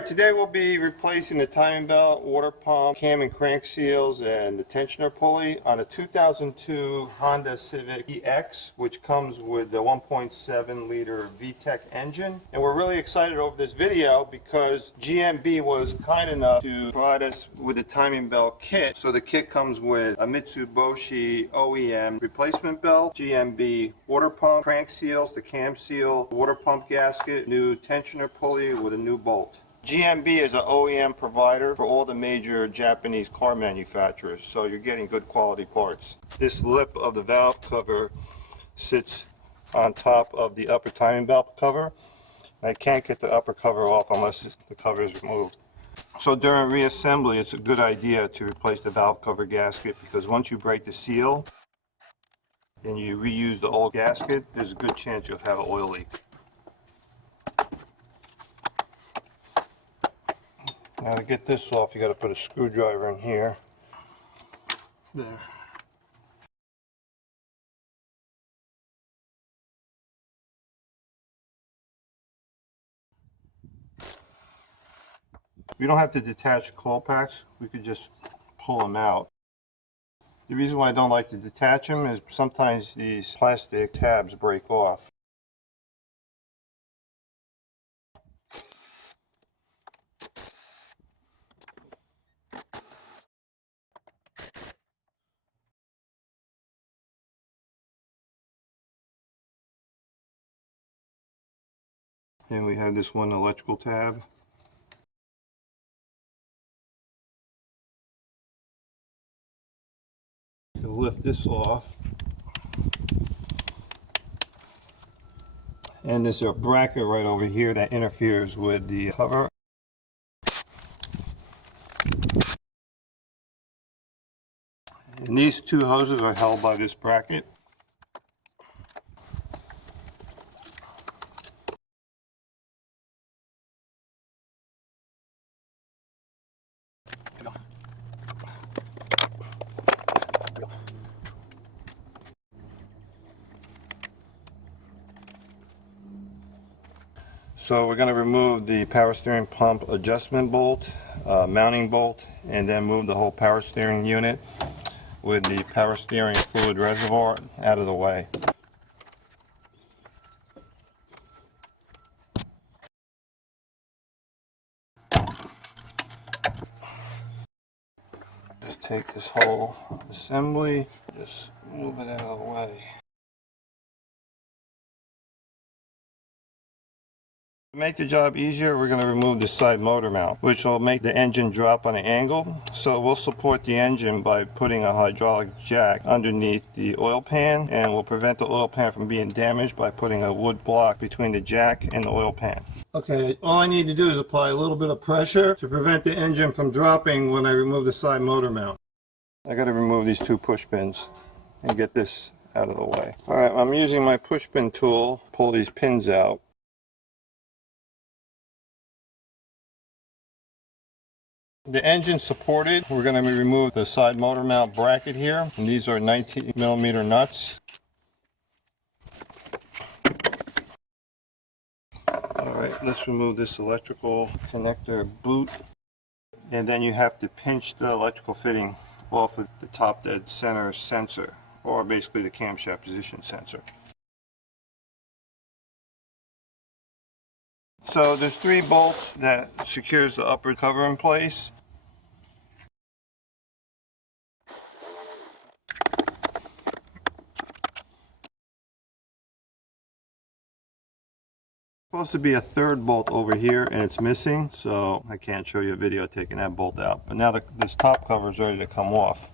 Alright, today we'll be replacing the timing belt, water pump, cam and crank seals, and the tensioner pulley on a 2002 Honda Civic EX, which comes with the 1.7 liter VTEC engine. And we're really excited over this video because GMB was kind enough to provide us with a timing belt kit. So the kit comes with a Mitsuboshi OEM replacement belt, GMB water pump, crank seals, the cam seal, water pump gasket, new tensioner pulley with a new bolt. GMB is an OEM provider for all the major Japanese car manufacturers, so you're getting good quality parts. This lip of the valve cover sits on top of the upper timing belt cover. I can't get the upper cover off unless the cover is removed. So during reassembly, it's a good idea to replace the valve cover gasket, because once you break the seal and you reuse the old gasket, there's a good chance you'll have an oil leak. Now to get this off, you got to put a screwdriver in here. There. We don't have to detach coil packs, we could just pull them out. The reason why I don't like to detach them is sometimes these plastic tabs break off. And we have this one electrical tab. You can lift this off. And there's a bracket right over here that interferes with the cover. And these two hoses are held by this bracket. So we're going to remove the power steering pump adjustment bolt, mounting bolt, and then move the whole power steering unit with the power steering fluid reservoir out of the way. Just take this whole assembly, just move it out of the way. To make the job easier, we're going to remove the side motor mount, which will make the engine drop on an angle. So we'll support the engine by putting a hydraulic jack underneath the oil pan, and we'll prevent the oil pan from being damaged by putting a wood block between the jack and the oil pan. Okay, all I need to do is apply a little bit of pressure to prevent the engine from dropping when I remove the side motor mount. I got to remove these two push pins and get this out of the way. Alright, I'm using my push pin tool, pull these pins out. The engine supported. We're going to remove the side motor mount bracket here, and these are 19mm nuts. Alright, let's remove this electrical connector boot, and then you have to pinch the electrical fitting off of the top dead center sensor, or basically the camshaft position sensor. So there's 3 bolts that secures the upper cover in place. Supposed to be a third bolt over here, and it's missing, so I can't show you a video taking that bolt out. But now this top cover is ready to come off.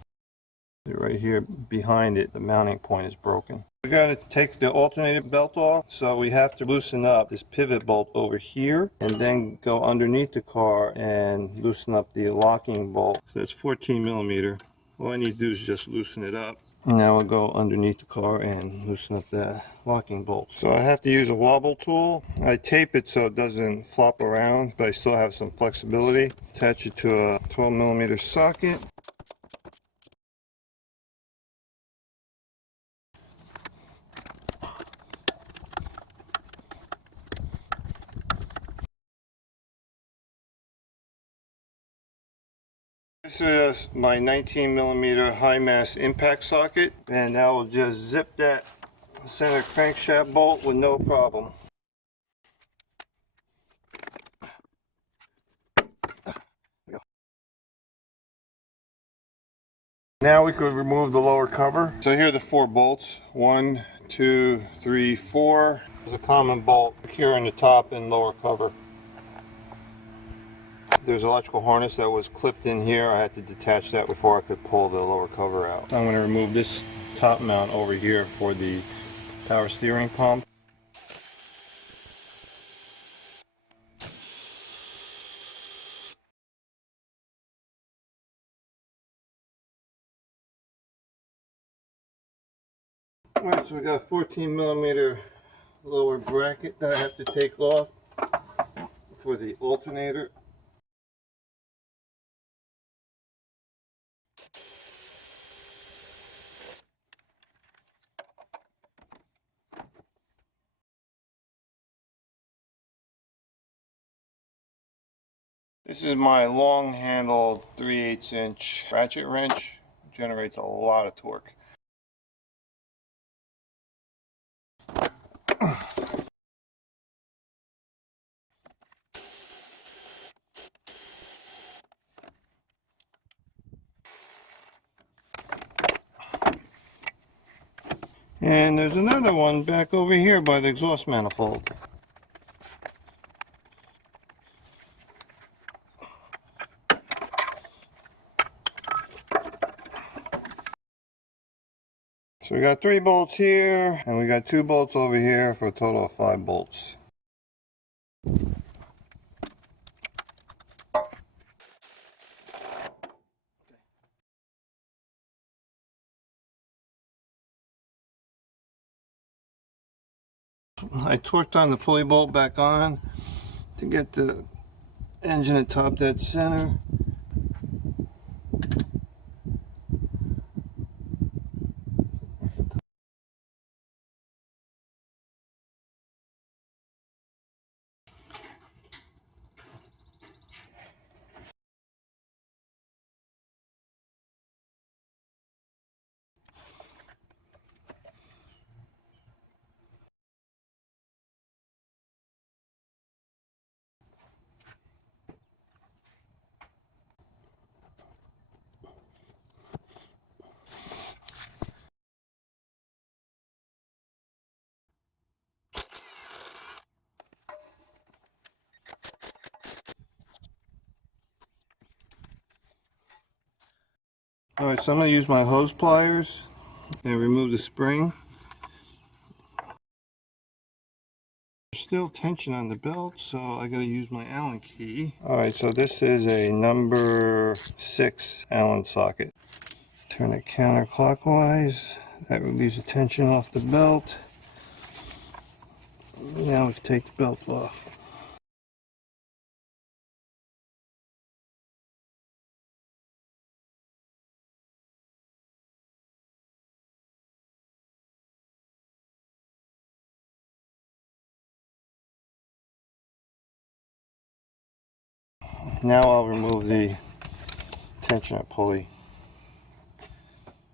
Right here behind it, the mounting point is broken. We're going to take the alternator belt off, so we have to loosen up this pivot bolt over here and then go underneath the car and loosen up the locking bolt. So it's 14mm. All I need to do is just loosen it up. Now we'll go underneath the car and loosen up the locking bolt. So I have to use a wobble tool. I tape it so it doesn't flop around, but I still have some flexibility. Attach it to a 12mm socket. This is my 19mm high mass impact socket, and now we'll just zip that center crankshaft bolt with no problem. Now we could remove the lower cover. So here are the 4 bolts. 1, 2, 3, 4. There's a common bolt securing the top and lower cover. There's an electrical harness that was clipped in here. I had to detach that before I could pull the lower cover out. I'm going to remove this top mount over here for the power steering pump. Alright, so we got a 14mm lower bracket that I have to take off for the alternator. This is my long handled 3/8 inch ratchet wrench. It generates a lot of torque. And there's another one back over here by the exhaust manifold. So we got 3 bolts here, and we got 2 bolts over here for a total of 5 bolts. I torqued on the pulley bolt back on to get the engine at top dead center. Alright, so I'm going to use my hose pliers and remove the spring. There's still tension on the belt, so I got to use my Allen key. Alright, so this is a number 6 Allen socket. Turn it counterclockwise. That relieves the tension off the belt. Now we can take the belt off. Now I'll remove the tensioner pulley.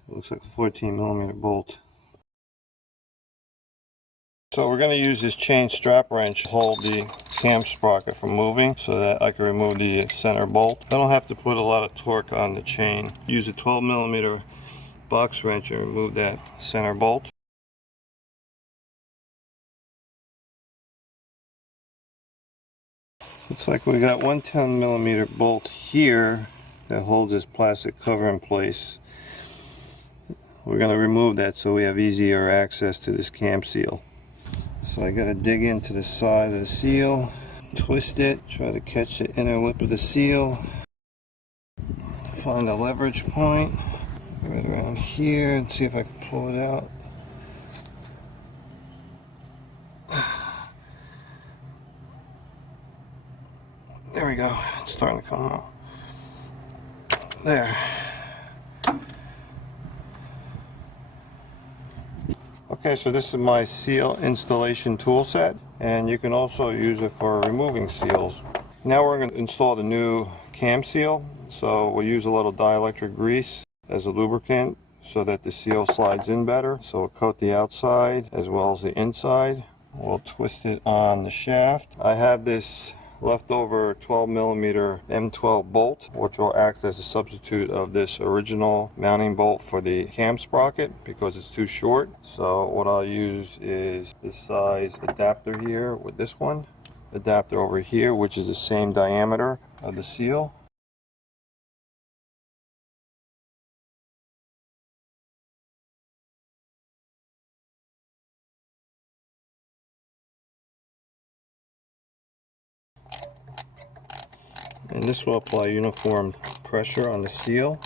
It looks like a 14mm bolt. So we're going to use this chain strap wrench to hold the cam sprocket from moving so that I can remove the center bolt. I don't have to put a lot of torque on the chain. Use a 12mm box wrench and remove that center bolt. Looks like we got one 10mm bolt here that holds this plastic cover in place. We're going to remove that so we have easier access to this cam seal. So I got to dig into the side of the seal, twist it, try to catch the inner lip of the seal, find a leverage point right around here and see if I can pull it out. There we go, it's starting to come out. There. Okay, so this is my seal installation tool set, and you can also use it for removing seals. Now we're going to install the new cam seal. So we'll use a little dielectric grease as a lubricant so that the seal slides in better. So we'll coat the outside as well as the inside. We'll twist it on the shaft. I have this leftover 12mm M12 bolt, which will act as a substitute of this original mounting bolt for the cam sprocket because it's too short. So what I'll use is this size adapter here with this one, adapter over here, which is the same diameter of the seal. And this will apply uniform pressure on the seal,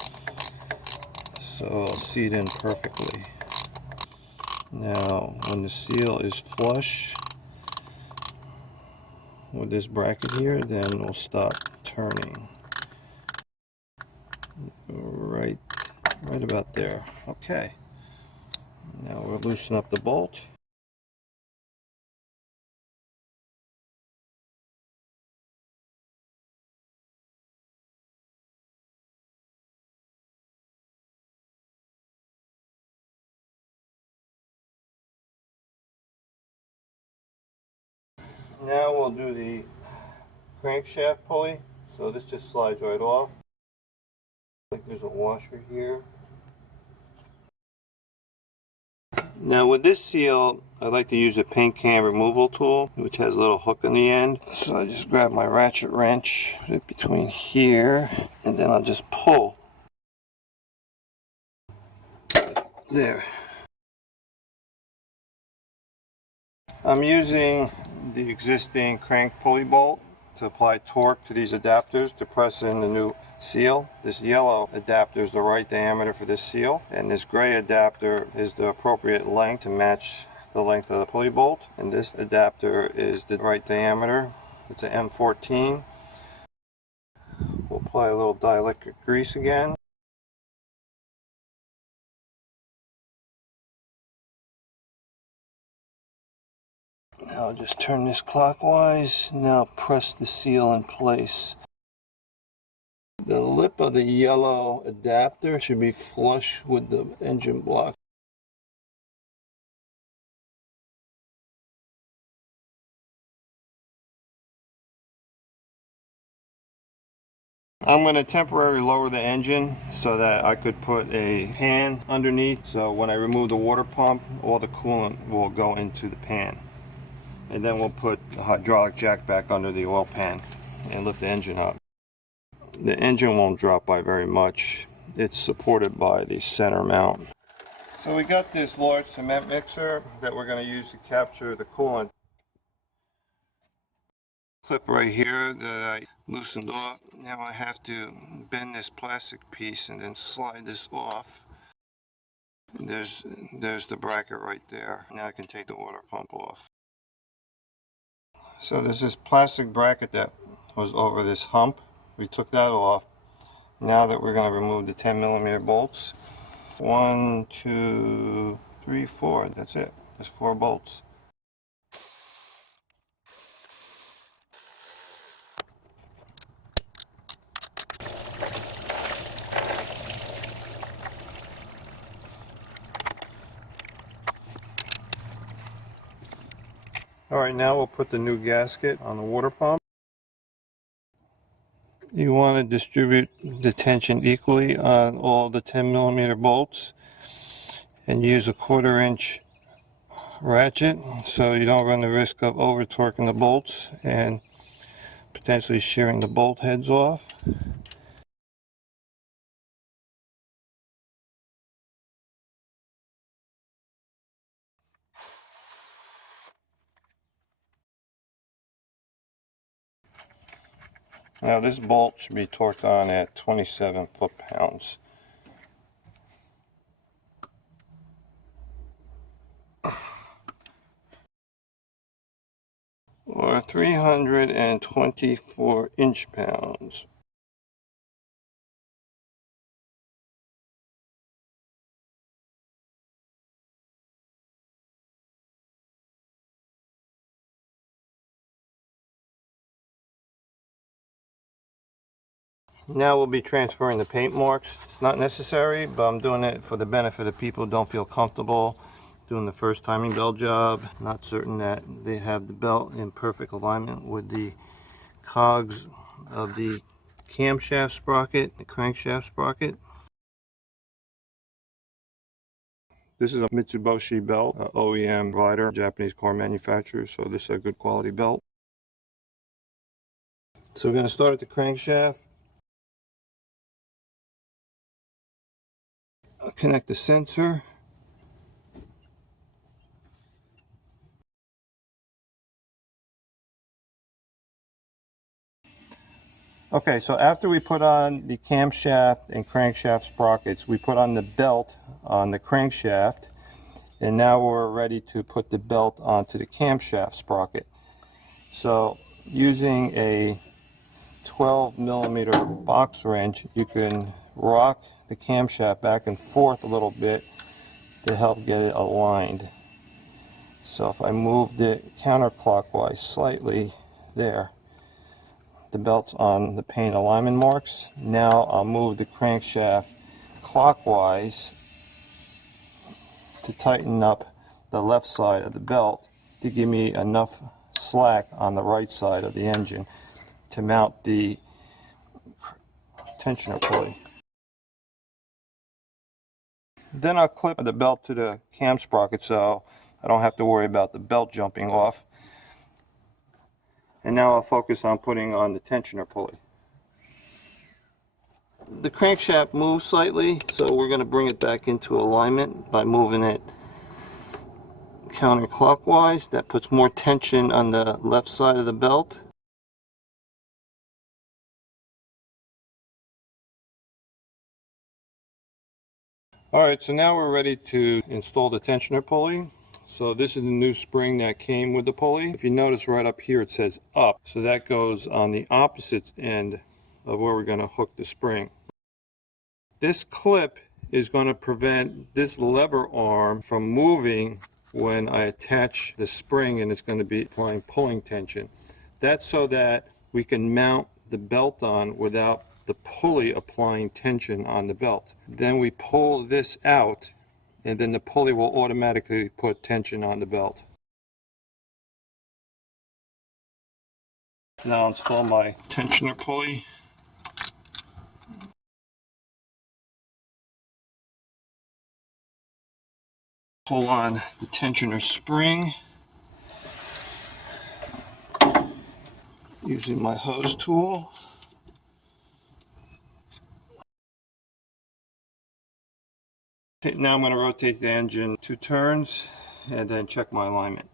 so it'll seat in perfectly. Now, when the seal is flush with this bracket here, then we'll stop turning. Right about there. Okay. Now we'll loosen up the bolt. Now we'll do the crankshaft pulley. So this just slides right off. Like there's a washer here. Now with this seal, I like to use a paint can removal tool, which has a little hook in the end. So I just grab my ratchet wrench, put it between here, and then I'll just pull. There. I'm using the existing crank pulley bolt to apply torque to these adapters to press in the new seal. This yellow adapter is the right diameter for this seal, and this gray adapter is the appropriate length to match the length of the pulley bolt, and this adapter is the right diameter. It's an M14. We'll apply a little dielectric grease again. Now just turn this clockwise. Now press the seal in place. The lip of the yellow adapter should be flush with the engine block. I'm going to temporarily lower the engine so that I could put a pan underneath, so when I remove the water pump, all the coolant will go into the pan. And then we'll put the hydraulic jack back under the oil pan and lift the engine up. The engine won't drop by very much. It's supported by the center mount. So we got this large cement mixer that we're going to use to capture the coolant. Clip right here that I loosened off. Now I have to bend this plastic piece and then slide this off. There's the bracket right there. Now I can take the water pump off. So there's this plastic bracket that was over this hump. We took that off. Now that we're going to remove the 10mm bolts. 1, 2, 3, 4. That's it. There's 4 bolts. Alright, now we'll put the new gasket on the water pump. You want to distribute the tension equally on all the 10mm bolts and use a 1/4 inch ratchet so you don't run the risk of over torquing the bolts and potentially shearing the bolt heads off. Now this bolt should be torqued on at 27 foot-pounds. Or 324 inch-pounds. Now we'll be transferring the paint marks. It's not necessary, but I'm doing it for the benefit of people who don't feel comfortable doing the first timing belt job, not certain that they have the belt in perfect alignment with the cogs of the camshaft sprocket, the crankshaft sprocket. This is a Mitsuboshi belt, OEM provider, Japanese car manufacturer, so this is a good quality belt. So we're going to start at the crankshaft. I'll connect the sensor. Okay, so after we put on the camshaft and crankshaft sprockets, we put on the belt on the crankshaft, and now we're ready to put the belt onto the camshaft sprocket. So using a 12mm box wrench, you can rock the camshaft back and forth a little bit to help get it aligned. So if I moved it counterclockwise slightly there, the belt's on the paint alignment marks. Now I'll move the crankshaft clockwise to tighten up the left side of the belt to give me enough slack on the right side of the engine to mount the tensioner pulley. Then I'll clip the belt to the cam sprocket so I don't have to worry about the belt jumping off. And now I'll focus on putting on the tensioner pulley. The crankshaft moves slightly, so we're going to bring it back into alignment by moving it counterclockwise. That puts more tension on the left side of the belt. Alright, so now we're ready to install the tensioner pulley. So this is the new spring that came with the pulley. If you notice right up here it says up, so that goes on the opposite end of where we're going to hook the spring. This clip is going to prevent this lever arm from moving when I attach the spring, and it's going to be applying pulling tension. That's so that we can mount the belt on without the pulley applying tension on the belt. Then we pull this out, and then the pulley will automatically put tension on the belt. Now I'll install my tensioner pulley. Pull on the tensioner spring using my hose tool. Now I'm going to rotate the engine 2 turns and then check my alignment.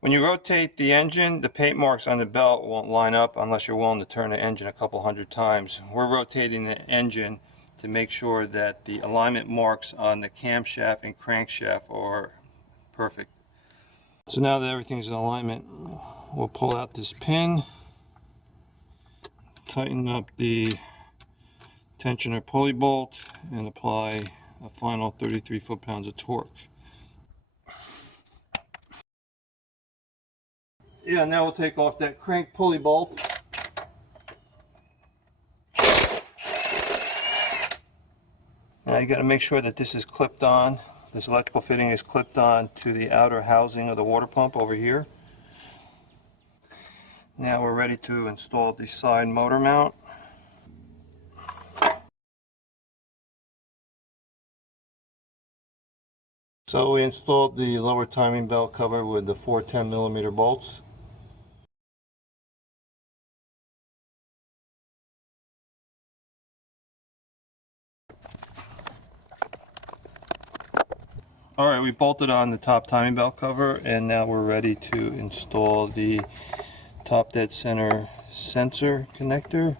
When you rotate the engine, the paint marks on the belt won't line up unless you're willing to turn the engine a couple hundred times. We're rotating the engine to make sure that the alignment marks on the camshaft and crankshaft are perfect. So now that everything's in alignment, we'll pull out this pin, tighten up the tensioner pulley bolt, and apply a final 33 foot-pounds of torque. Yeah, now we'll take off that crank pulley bolt. Now you got to make sure that this is clipped on. This electrical fitting is clipped on to the outer housing of the water pump over here. Now we're ready to install the side motor mount. So we installed the lower timing belt cover with the 4 10mm bolts. Alright, we bolted on the top timing belt cover, and now we're ready to install the top dead center sensor connector.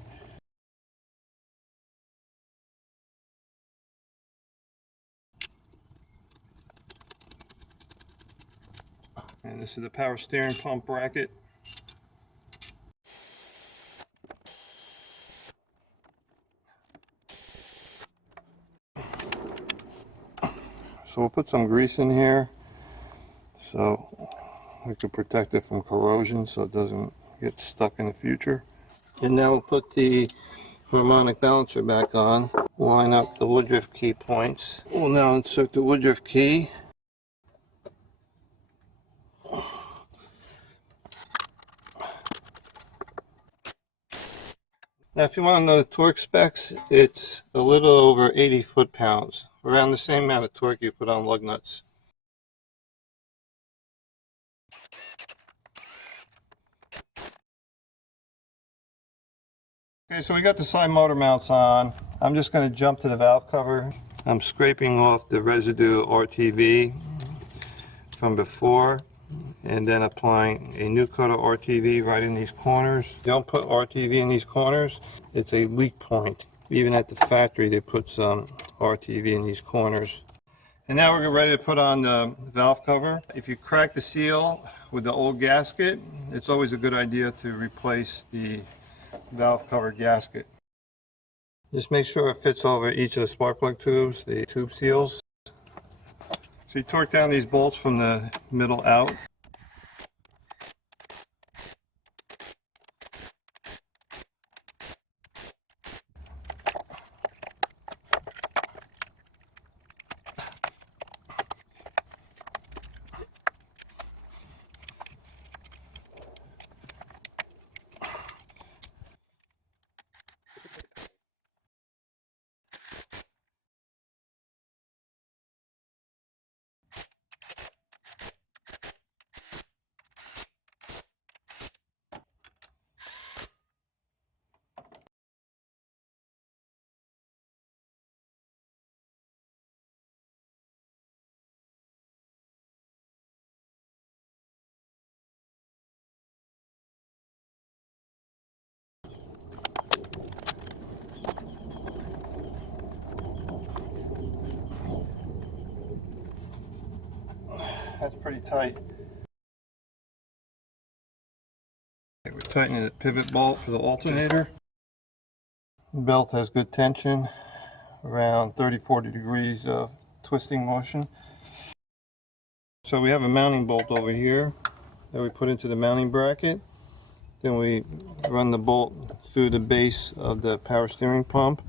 And this is the power steering pump bracket. So we'll put some grease in here so we can protect it from corrosion so it doesn't get stuck in the future. And now we'll put the harmonic balancer back on. Line up the woodruff key points. We'll now insert the woodruff key. Now if you want to know the torque specs, it's a little over 80 foot-pounds. Around the same amount of torque you put on lug nuts. Okay, so we got the side motor mounts on. I'm just going to jump to the valve cover. I'm scraping off the residue RTV from before, and then applying a new coat of RTV right in these corners. You don't put RTV in these corners, it's a leak point. Even at the factory they put some RTV in these corners. And now we're ready to put on the valve cover. If you crack the seal with the old gasket, it's always a good idea to replace the valve cover gasket. Just make sure it fits over each of the spark plug tubes, the tube seals. So you torque down these bolts from the middle out. That's pretty tight. We're tightening the pivot bolt for the alternator. The belt has good tension, around 30-40 degrees of twisting motion. So we have a mounting bolt over here that we put into the mounting bracket. Then we run the bolt through the base of the power steering pump.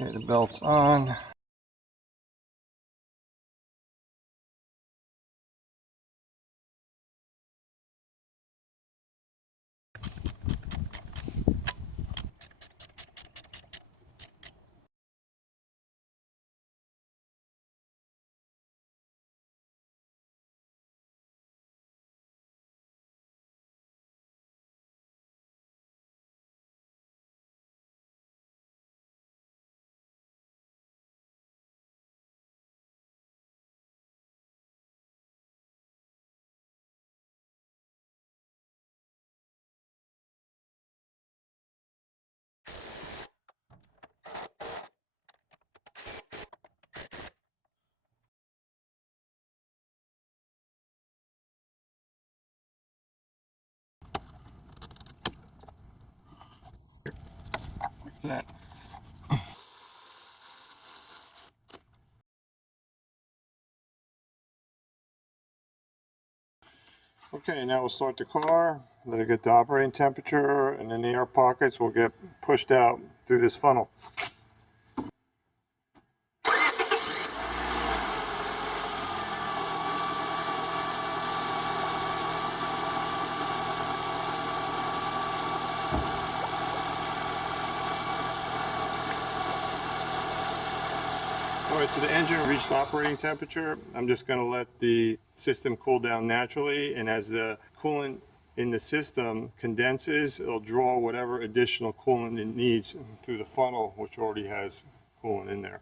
Okay, the belt's on. Like that. Okay, now we'll start the car, let it get to operating temperature, and then the air pockets will get pushed out through this funnel. All right, so the engine reached operating temperature. I'm just going to let the system cool down naturally, and as the coolant in the system condenses, it'll draw whatever additional coolant it needs through the funnel, which already has coolant in there.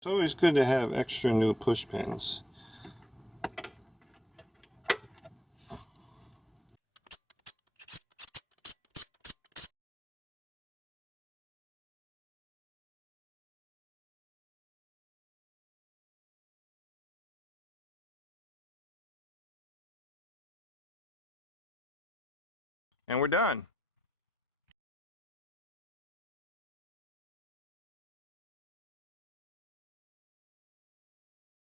It's always good to have extra new push pins. And we're done.